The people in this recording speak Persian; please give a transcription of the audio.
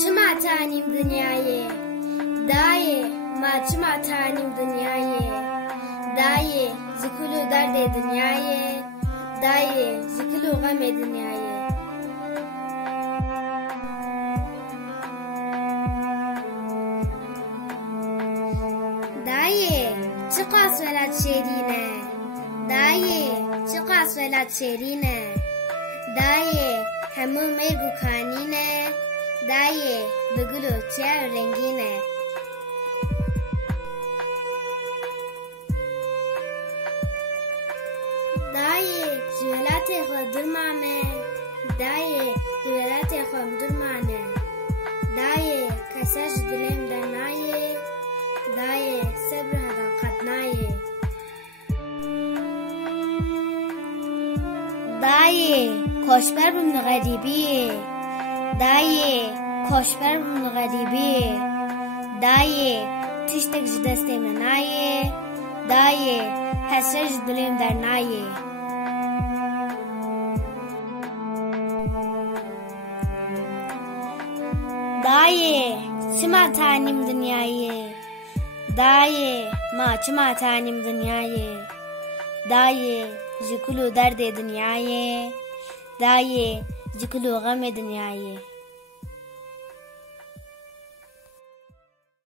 چما تانیم دنیایه دایه ما چما تانیم دنیایه دایه زکلو درد دنیایه دایه زکلو غم دنیایه دایه چقاس ولد شیرینه دایه چقاس ولد شیرینه دایه همون مرگو کانینه دایه بگلو چیار رنگینه دایه جولت خود درمانه دایه جولت خود درمانه دایه کسش دلم درنایه دایه صبر هدن قدنایه دایه کاشبر بمن غریبیه دایه کاشبر بمن غریبیه دایه تشتک جدست منایه دایه حسرش دلم در نایه دایه چما تانیم دنیایه دایه ما چما تانیم دنیایه دایه جکلو درد دنیایه دایه جکلو غم دنیایه